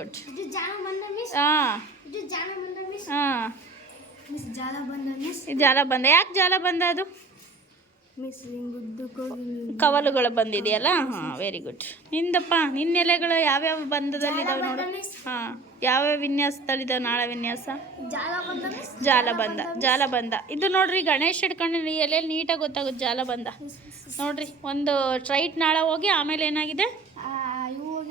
Good ಹಾಂ. ಜಾಲ ಬಂದ ಹಾಂ. ಜಾಲ ಯಾಕೆ ಜಾಲ ಬಂದ ಅದು? ಕವಲುಗಳು ಬಂದಿದೆಯಲ್ಲ? ಹಾಂ ವೆರಿ ಗುಡ್ ನಿಂದಪ್ಪ ನಿನ್ನ ಎಲೆಗಳು ಯಾವ್ಯಾವ ಬಂಧದಲ್ಲಿದ್ದಾವೆ ನೋಡು. ಹಾಂ ಯಾವ್ಯಾವ ವಿನ್ಯಾಸದಲ್ಲಿದ್ದಾವೆ ನಾಳ ವಿನ್ಯಾಸ? ಜಾಲ ಬಂದ ಜಾಲ ಬಂದ. ಇದು ನೋಡ್ರಿ ಗಣೇಶ್ ಹಿಡ್ಕೊಂಡು ಎಲೆಯಲ್ಲಿ ನೀಟಾಗಿ ಗೊತ್ತಾಗುತ್ತೆ ಜಾಲ ಬಂದ. ನೋಡ್ರಿ ಒಂದು ಸ್ಟ್ರೈಟ್ ನಾಳ ಹೋಗಿ ಆಮೇಲೆ ಏನಾಗಿದೆ?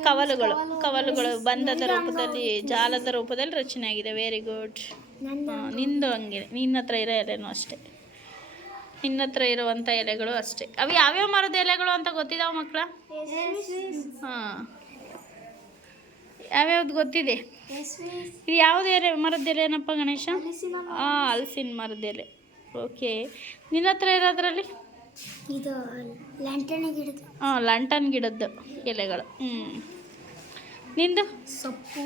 ಕವಲುಗಳು ಕವಲುಗಳು. ಬಂಧದ ರೂಪದಲ್ಲಿ ಜಾಲದ ರೂಪದಲ್ಲಿ ರಚನೆ ಆಗಿದೆ ವೆರಿ ಗುಡ್ ನಿಂದು ಹಂಗೆ. ನಿನ್ನ ಹತ್ರ ಇರೋ ಎಲೆನೂ ಅಷ್ಟೇ. ನಿನ್ನ ಹತ್ರ ಇರುವಂಥ ಎಲೆಗಳು ಅಷ್ಟೇ. ಅವು ಯಾವ್ಯಾವ ಮರದ ಎಲೆಗಳು ಅಂತ ಗೊತ್ತಿದಾವ ಮಕ್ಕಳ? ಹಾಂ. ಯಾವ್ಯಾವ್ದು ಗೊತ್ತಿದೆ? ಇದು ಯಾವ್ದು ಎಲೆ ಮರದ ಎಲೆ ಏನಪ್ಪ ಗಣೇಶ ಹಾಂ ಹಲಸಿನ ಮರದ ಎಲೆ. ಓಕೆ ನಿನ್ನ ಹತ್ರ ಇರೋದ್ರಲ್ಲಿ? ಇದು ಲಂಟನ್ ಗಿಡದ ಹಾಂ ಲಂಟನ್ ಗಿಡದ್ದು ಎಲೆಗಳು. ಹ್ಞೂ ನಿಂದು? ಸೊಪ್ಪು.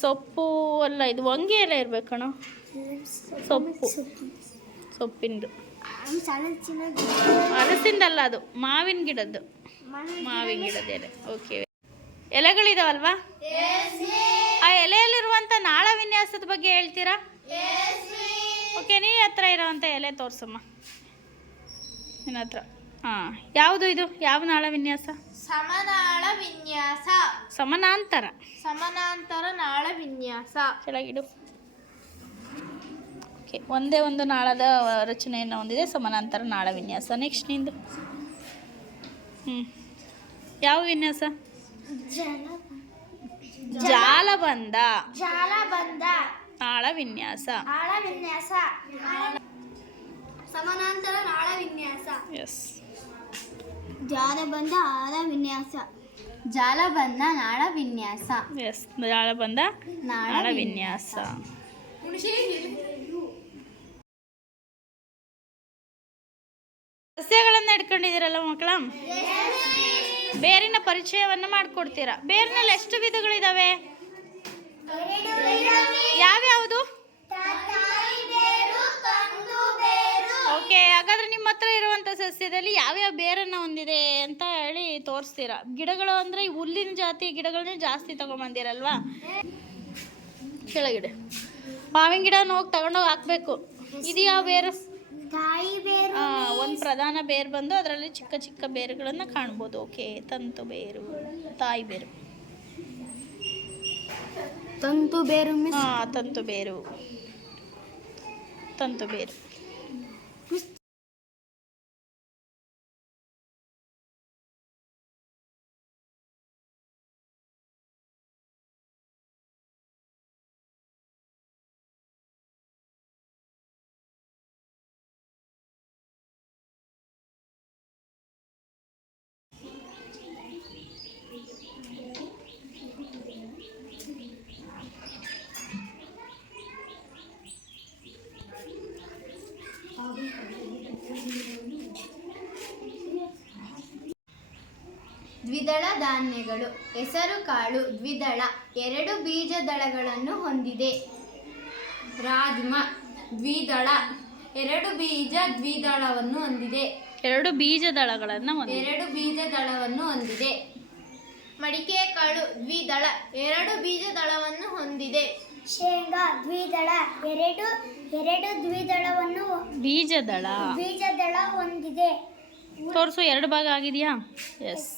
ಸೊಪ್ಪು ಅಲ್ಲ ಇದು ಒಂಗೆ ಎಲೆ ಇರ್ಬೇಕಣ ಸೊಪ್ಪು. ಸೊಪ್ಪಿಂದು. ಅರಸಿಂದಲ್ಲ ಹಲಸಿಂದಲ್ಲ ಅದು ಮಾವಿನ ಗಿಡದ್ದು. ಮಾವಿನ ಗಿಡದ ಎಲೆ. ಓಕೆ ಎಲೆಗಳಿದಾವಲ್ವಾ? ಆ ಎಲೆಯಲ್ಲಿರುವಂಥ ನಾಳ ವಿನ್ಯಾಸದ ಬಗ್ಗೆ ಹೇಳ್ತೀರಾ? ಓಕೆ ನೀ ಹತ್ರ ಇರೋವಂಥ ಎಲೆ ತೋರ್ಸಮ್ಮ. ನಿನ್ನ ಹತ್ರ. ಹಾಂ ಯಾವುದು ಇದು? ಯಾವ ನಾಳ ವಿನ್ಯಾಸ? ಸಮನಾಳ ವಿನ್ಯಾಸ. ಸಮಾನಾಂತರ. ಸಮಾನಾಂತರ ನಾಳ ವಿನ್ಯಾಸ. ಕೆಳಗಿಡು. ಓಕೆ ಒಂದೇ ಒಂದು ನಾಳದ ರಚನೆಯನ್ನು ಹೊಂದಿದೆ ಸಮಾನಾಂತರ ನಾಳ ವಿನ್ಯಾಸ. ನೆಕ್ಸ್ಟ್ ನಿಂದು. ಹ್ಞೂ ಯಾವ ವಿನ್ಯಾಸ? ಜಾಲಬಂಧ. ಜಾಲಬಂಧ. ನಾಳ ವಿನ್ಯಾಸ. ನಾಳ ವಿನ್ಯಾಸ. ಸಮಾನಾಂತರ ನಾಳ ವಿನ್ಯಾಸ. ಎಸ್ ಜಾಲ ಬಂದ ಆಳ ವಿನ್ಯಾಸ. ಜಾಲ ಬಂದ ನಾಳ ವಿನ್ಯಾಸ. ಎಸ್ ಜಾಲಬಂಧ ನಾಳ ವಿನ್ಯಾಸ. ಸಸ್ಯಗಳನ್ನು ಇಟ್ಕೊಂಡಿದ್ದೀರಲ್ಲ ಮಕ್ಕಳ? ಬೇರಿನ ಪರಿಚಯವನ್ನು ಮಾಡಿಕೊಡ್ತೀರಾ. ಬೇರಿನಲ್ಲಿ ಎಷ್ಟು ವಿಧಗಳಿದಾವೆ? ಯಾವ್ಯಾವುದು? ಹತ್ರ ಇರುವಂಥ ಸಸ್ಯದಲ್ಲಿ ಯಾವ್ಯಾವ ಬೇರನ್ನು ಹೊಂದಿದೆ ಅಂತ ಹೇಳಿ ತೋರಿಸ್ತೀರಾ? ಗಿಡಗಳು ಅಂದರೆ ಹುಲ್ಲಿನ ಜಾತಿ ಗಿಡಗಳನ್ನೇ ಜಾಸ್ತಿ ತಗೊಂಬಂದಿರಲ್ವಾ? ಕೆಳಗಿಡೆ. ಮಾವಿನ ಗಿಡ ಹೋಗಿ ತಗೊಂಡೋಗಿ ಹಾಕ್ಬೇಕು. ಇದು ಯಾವ ಬೇರು? ಒಂದು ಪ್ರಧಾನ ಬೇರು ಬಂದು ಅದರಲ್ಲಿ ಚಿಕ್ಕ ಚಿಕ್ಕ ಬೇರುಗಳನ್ನು ಕಾಣ್ಬೋದು. ಓಕೆ ತಂತು ಬೇರು ತಾಯಿ ಬೇರು. ತಂತು ಬೇರು ಹಾಂ ತಂತು ಬೇರು. ತಂತು ಬೇರು ದ್ವಿದಳ ಧಾನ್ಯಗಳು ಹೆಸರು ಕಾಳು ದ್ವಿದಳ ಎರಡು ಬೀಜದಳಗಳನ್ನು ಹೊಂದಿದೆ. ರಾಜ್ಮ ದ್ವಿದಳ ಎರಡು ಬೀಜ ದ್ವಿದಳವನ್ನು ಹೊಂದಿದೆ. ಎರಡು ಬೀಜದಳಗಳನ್ನು ಎರಡು ಬೀಜದಳವನ್ನು ಹೊಂದಿದೆ. ಮಡಿಕೆ ಕಾಳು ದ್ವಿದಳ ಎರಡು ಬೀಜದಳವನ್ನು ಹೊಂದಿದೆ. ಶೇಂಗಾ ದ್ವಿದಳ ಎರಡು ಎರಡು ದ್ವಿದಳವನ್ನು ಬೀಜದಳ. ಬೀಜದಳ ಹೊಂದಿದೆ. ತೋರಿಸು ಎರಡು ಭಾಗ ಆಗಿದೆಯಾ? ಎಸ್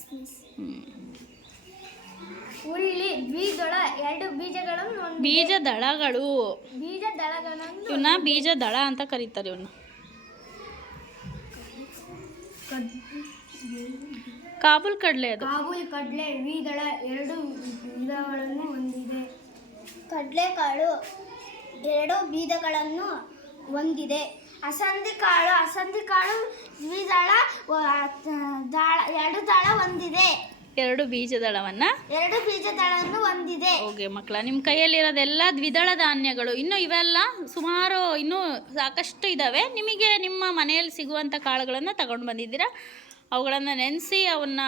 ಉಳ್ಳಿ ದ್ವಿದಳ ಎರಡು ಬೀಜಗಳನ್ನು ಬೀಜ ದಳಗಳು. ಬೀಜ ದಳಗಳನ್ನು ಇವನ್ನ ಬೀಜದಳ ಅಂತ ಕರೀತಾರೆ ಇವನ್ನ ಕಾಬೂಲ್ ಕಡಲೆ ಅದು. ಕಾಬೂಲ್ ಕಡಲೆ ದ್ವಿದಳ ಎರಡು ಬೀಜಗಳನ್ನು ಹೊಂದಿದೆ. ಕಡಲೆಕಾಳು ಎರಡು ಬೀಜಗಳನ್ನು ಹೊಂದಿದೆ. ಅಸಂದಿ ಕಾಳು ಅಸಂದಿ ಕಾಳು ದ್ವಿದಳ ದಾಳ ಎರಡು ದಳ ಹೊಂದಿದೆ. ಎರಡು ಬೀಜದಳವನ್ನ ಎರಡು ಬೀಜ ದಳವನ್ನು ಹೊಂದಿದೆ. ಓಕೆ ಮಕ್ಕಳ ನಿಮ್ಮ ಕೈಯಲ್ಲಿರೋದೆಲ್ಲ ದ್ವಿದಳ ಧಾನ್ಯಗಳು. ಇನ್ನು ಇವೆಲ್ಲ ಸುಮಾರು ಇನ್ನೂ ಸಾಕಷ್ಟು ಇದ್ದಾವೆ ನಿಮಗೆ ನಿಮ್ಮ ಮನೆಯಲ್ಲಿ ಸಿಗುವಂಥ ಕಾಳುಗಳನ್ನು ತಗೊಂಡು ಬಂದಿದ್ದೀರಾ? ಅವುಗಳನ್ನು ನೆನೆಸಿ ಅವನ್ನ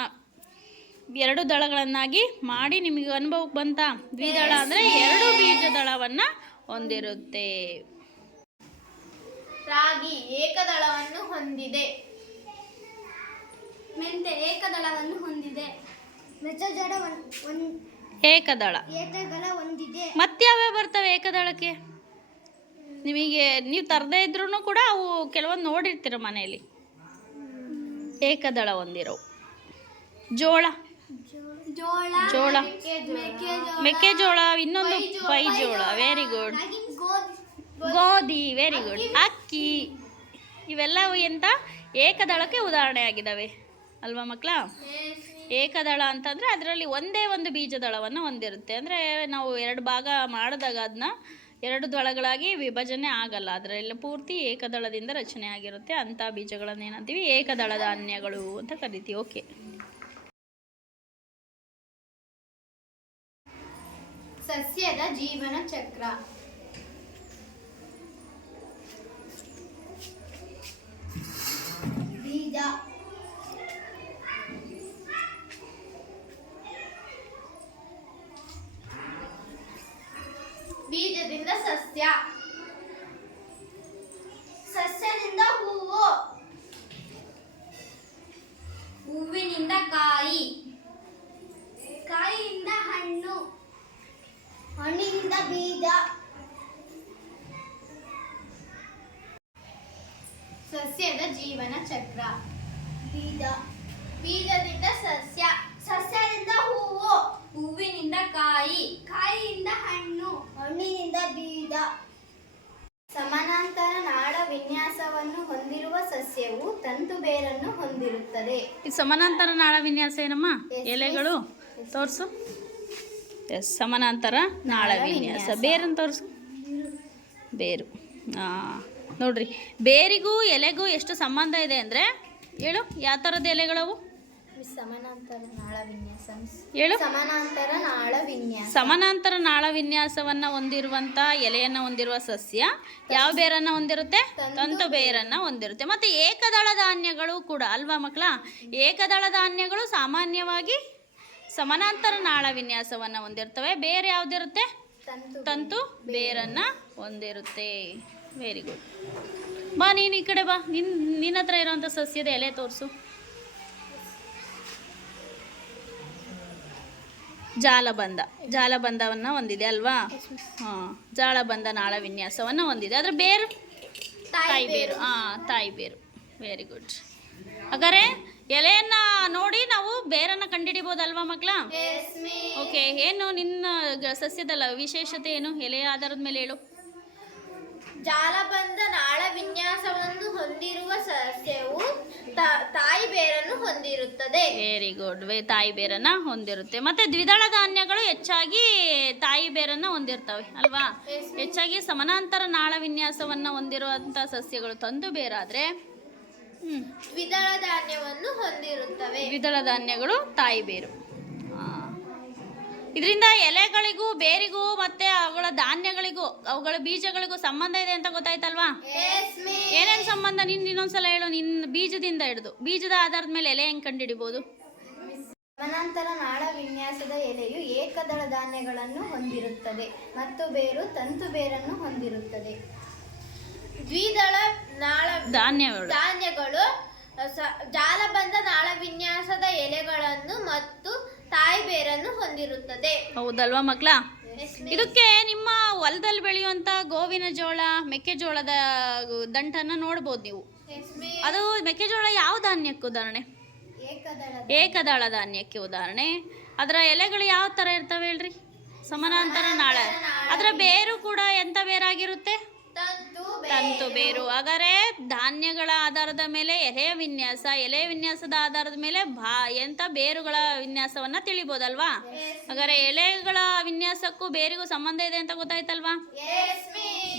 ಎರಡು ದಳಗಳನ್ನಾಗಿ ಮಾಡಿ ನಿಮಗೆ ಅನುಭವಕ್ಕೆ ಬಂತ ದ್ವಿದಳ ಅಂದರೆ ಎರಡು ಬೀಜದಳವನ್ನು ಹೊಂದಿರುತ್ತೆ. ರಾಗಿ ಏಕದಳವನ್ನು ಹೊಂದಿದೆ. ಮೆಂತೆ ಏಕದಳವನ್ನು ಹೊಂದಿದೆ. ಏಕದಳ. ಏಕದಳ ಹೊಂದಿದೆ ಮತ್ಯಾವ್ಯಾವ ಬರ್ತವೆ ಏಕದಳಕ್ಕೆ? ನಿಮಗೆ ನೀವು ತರದೇ ಇದ್ರೂ ಕೂಡ ಅವು ಕೆಲವೊಂದು ನೋಡಿರ್ತೀರ ಮನೆಯಲ್ಲಿ. ಏಕದಳ ಒಂದಿರೋ ಜೋಳ. ಜೋಳ ಜೋಳ. ಮೆಕ್ಕೆಜೋಳ ಮೆಕ್ಕೆಜೋಳ ಇನ್ನೊಂದು ಪೈ ಜೋಳ ವೆರಿ ಗುಡ್ ಗೋಧಿ. ವೆರಿ ಗುಡ್ ಅಕ್ಕಿ. ಇವೆಲ್ಲವೂ ಎಂತ? ಏಕದಳಕ್ಕೆ ಉದಾಹರಣೆ ಆಗಿದ್ದಾವೆ ಅಲ್ವಾ ಮಕ್ಕಳ? ಏಕದಳ ಅಂತಂದರೆ ಅದರಲ್ಲಿ ಒಂದೇ ಒಂದು ಬೀಜದಳವನ್ನು ಹೊಂದಿರುತ್ತೆ. ಅಂದರೆ ನಾವು ಎರಡು ಭಾಗ ಮಾಡಿದಾಗ ಅದನ್ನ ಎರಡು ದಳಗಳಾಗಿ ವಿಭಜನೆ ಆಗಲ್ಲ. ಅದರಲ್ಲಿ ಪೂರ್ತಿ ಏಕದಳದಿಂದ ರಚನೆ ಆಗಿರುತ್ತೆ. ಅಂಥ ಬೀಜಗಳನ್ನು ಏನಂತೀವಿ? ಏಕದಳ ಧಾನ್ಯಗಳು ಅಂತ ಕರಿತೀವಿ. ಓಕೆ. ಸಸ್ಯದ ಜೀವನ ಚಕ್ರ. ಬೀಜ. ಬೀಜದಿಂದ ಸಸ್ಯ. ಸಸ್ಯದಿಂದ ಹೂವು. ಹೂವಿನಿಂದ ಕಾಯಿ. ಕಾಯಿಯಿಂದ ಹಣ್ಣು. ಹಣ್ಣಿನಿಂದ ಬೀಜ. ಸಸ್ಯದ ಜೀವನ ಚಕ್ರ. ಬೀಜ. ಬೀಜದಿಂದ ಸಸ್ಯ. ಸಸ್ಯದಿಂದ ಹೂವು. ಹೂವಿನಿಂದ ಕಾಯಿ ಕಾಯಿಯಿಂದ ಹಣ್ಣು ಹಣ್ಣಿನಿಂದ ಬೀಜ. ಸಮಾನಾಂತರ ನಾಳ ವಿನ್ಯಾಸವನ್ನು ಹೊಂದಿರುವ ಸಸ್ಯವು ತಂತು ಬೇರನ್ನು ಹೊಂದಿರುತ್ತದೆ. ಇದು ಸಮಾನಾಂತರ ನಾಳ ವಿನ್ಯಾಸ ಏನಮ್ಮ? ಎಲೆಗಳು? ತೋರಿಸು. ಎಸ್ ಸಮಾನಾಂತರ ನಾಳ ವಿನ್ಯಾಸ. ವಿನ್ಯಾಸ. ಬೇರನ್ನು ತೋರಿಸು. ಬೇರು. ಹಾಂ ನೋಡ್ರಿ. ಬೇರಿಗೂ ಎಲೆಗೂ ಎಷ್ಟು ಸಂಬಂಧ ಇದೆ ಅಂದರೆ ಹೇಳು ಯಾವ ಥರದ ಎಲೆಗಳವು? ಸಮಾನಾಂತರ ನಾಳ ವಿನ್ಯಾಸ. ಹೇಳು. ಸಮಾನಾಂತರ ನಾಳ ವಿನ್ಯಾಸ. ಸಮಾನಾಂತರ ನಾಳ ವಿನ್ಯಾಸವನ್ನು ಹೊಂದಿರುವಂಥ ಎಲೆಯನ್ನು ಹೊಂದಿರುವ ಸಸ್ಯ ಯಾವ ಬೇರನ್ನು ಹೊಂದಿರುತ್ತೆ? ತಂತು ಬೇರನ್ನ ಹೊಂದಿರುತ್ತೆ. ಮತ್ತು ಏಕದಳ ಧಾನ್ಯಗಳು ಕೂಡ ಅಲ್ವಾ ಮಕ್ಕಳ? ಏಕದಳ ಧಾನ್ಯಗಳು ಸಾಮಾನ್ಯವಾಗಿ ಸಮಾನಾಂತರ ನಾಳ ವಿನ್ಯಾಸವನ್ನು ಹೊಂದಿರ್ತವೆ. ಬೇರೆ ಯಾವುದಿರುತ್ತೆ? ತಂತು ತಂತು ಬೇರನ್ನು ಹೊಂದಿರುತ್ತೆ. ವೆರಿ ಗುಡ್ ಬಾ ನೀನು ಈ ಕಡೆ ಬಾ. ನಿನ್ನ ನಿನ್ನ ಹತ್ರ ಇರೋವಂಥ ಸಸ್ಯದ ಎಲೆ ತೋರಿಸು. ಜಾಲಬಂಧ. ಜಾಲಬಂಧವನ್ನು ಹೊಂದಿದೆ ಅಲ್ವಾ? ಹಾಂ ಜಾಲಬಂಧ ನಾಳ ವಿನ್ಯಾಸವನ್ನು ಹೊಂದಿದೆ ಅದರ ಬೇರು? ತಾಯಿ ಬೇರು. ಹಾಂ ತಾಯಿ ಬೇರು. ವೆರಿ ಗುಡ್ ಹಾಗಾದ್ರೆ ಎಲೆಯನ್ನ ನೋಡಿ ನಾವು ಬೇರನ್ನು ಕಂಡುಹಿಡಿಬೋದಲ್ವಾ ಮಕ್ಕಳ ಓಕೆ ಏನು ನಿನ್ನ ಗ- ಸಸ್ಯದ ವಿಶೇಷತೆ ಏನು? ಎಲೆಯ ಆಧಾರದ ಮೇಲೆ ಹೇಳು. ಜಾಲಬಂಧ ನಾಳ ವಿನ್ಯಾಸವನ್ನು ಹೊಂದಿರುವ ಸಸ್ಯವು ತಾಯಿ ಬೇರನ್ನು ಹೊಂದಿರುತ್ತದೆ. ವೆರಿ ಗುಡ್ ವೇ ತಾಯಿ ಬೇರನ್ನ ಹೊಂದಿರುತ್ತೆ. ಮತ್ತೆ ದ್ವಿದಳ ಧಾನ್ಯಗಳು ಹೆಚ್ಚಾಗಿ ತಾಯಿ ಬೇರನ್ನ ಹೊಂದಿರ್ತವೆ ಅಲ್ವಾ? ಹೆಚ್ಚಾಗಿ ಸಮಾನಾಂತರ ನಾಳ ವಿನ್ಯಾಸವನ್ನ ಹೊಂದಿರುವಂತ ಸಸ್ಯಗಳು ತಂದು ಬೇರಾದ್ರೆ ಹ್ಮ್. ದ್ವಿದಳ ಧಾನ್ಯವನ್ನು ಹೊಂದಿರುತ್ತವೆ. ದ್ವಿದಳ ಧಾನ್ಯಗಳು ತಾಯಿ ಬೇರು. ಇದರಿಂದ ಎಲೆಗಳಿಗೂ ಬೇರಿಗೂ ಮತ್ತೆ ಅವುಗಳ ಧಾನ್ಯಗಳಿಗೂ ಅವುಗಳ ಬೀಜಗಳಿಗೂ ಸಂಬಂಧ ಇದೆ ಅಂತ ಗೊತ್ತಾಯ್ತಲ್ವಾ? ಏನೇನು ಸಂಬಂಧ? ನಿನ್ ಇನ್ನೊಂದ್ಸಲ ಹೇಳು. ನಿನ್ನ ಬೀಜದಿಂದ ಹಿಡಿದು. ಬೀಜದ ಆಧಾರದ ಮೇಲೆ ಎಲೆ ಹೆಂಗ್ ಕಂಡಿಡಿಬಹುದು ಸಮಾನಾಂತರ ನಾಳ ವಿನ್ಯಾಸದ ಎಲೆಯು ಏಕದಳ ಧಾನ್ಯಗಳನ್ನು ಹೊಂದಿರುತ್ತದೆ ಮತ್ತು ಬೇರು ತಂತು ಬೇರನ್ನು ಹೊಂದಿರುತ್ತದೆ. ದ್ವಿದಳ ನಾಳ ಧಾನ್ಯಗಳು. ಧಾನ್ಯಗಳು ಜಾಲಬಂಧ ನಾಳ ವಿನ್ಯಾಸದ ಎಲೆಗಳನ್ನು ಮತ್ತು ತಾಯಿ ಹೊಂದಿರುತ್ತದೆ. ಹೌದಲ್ವಾ ಮಕ್ಳ ಇದಕ್ಕೆ ನಿಮ್ಮ ಹೊಲದಲ್ಲಿ ಬೆಳೆಯುವಂತ ಗೋವಿನ ಜೋಳ ಮೆಕ್ಕೆಜೋಳದ ದಂಟನ್ನ ನೋಡ್ಬೋದು ನೀವು. ಅದು ಮೆಕ್ಕೆಜೋಳ ಯಾವ ಧಾನ್ಯಕ್ಕೆ ಉದಾಹರಣೆ? ಏಕದಳ ಧಾನ್ಯಕ್ಕೆ ಉದಾಹರಣೆ. ಅದರ ಎಲೆಗಳು ಯಾವ ಥರ ಇರ್ತವೆ ಹೇಳ್ರಿ? ಸಮಾನಾಂತರ ನಾಳೆ. ಅದರ ಬೇರು ಕೂಡ ಎಂಥ ಬೇರಾಗಿರುತ್ತೆ? ತಂತು ಬೇರು. ಹಾಗಾದ್ರೆ ಧಾನ್ಯಗಳ ಆಧಾರದ ಮೇಲೆ ಎಲೆಯ ವಿನ್ಯಾಸ ಎಲೆ ವಿನ್ಯಾಸದ ಆಧಾರದ ಮೇಲೆ ಭಾ ಎಂಥ ಬೇರುಗಳ ವಿನ್ಯಾಸವನ್ನ ತಿಳಿಬೋದಲ್ವಾ? ಹಾಗಾದ್ರೆ ಎಲೆಗಳ ವಿನ್ಯಾಸಕ್ಕೂ ಬೇರಿಗೂ ಸಂಬಂಧ ಇದೆ ಅಂತ ಗೊತ್ತಾಯ್ತಲ್ವಾ?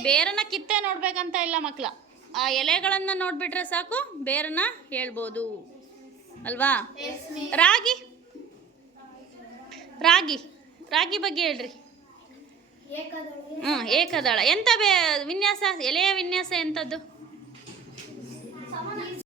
ಬೇರನ್ನ ಕಿತ್ತೆ ನೋಡ್ಬೇಕಂತ ಇಲ್ಲ ಮಕ್ಕಳ ಆ ಎಲೆಗಳನ್ನು ನೋಡ್ಬಿಟ್ರೆ ಸಾಕು ಬೇರನ್ನ ಹೇಳ್ಬೋದು. ಅಲ್ವಾ? ರಾಗಿ. ರಾಗಿ. ರಾಗಿ ಬಗ್ಗೆ ಹೇಳ್ರಿ. ಹ್ಞೂ ಏಕದಳ. ಎಂತ ವಿನ್ಯಾಸ? ಎಲೆಯ ವಿನ್ಯಾಸ ಎಂಥದ್ದು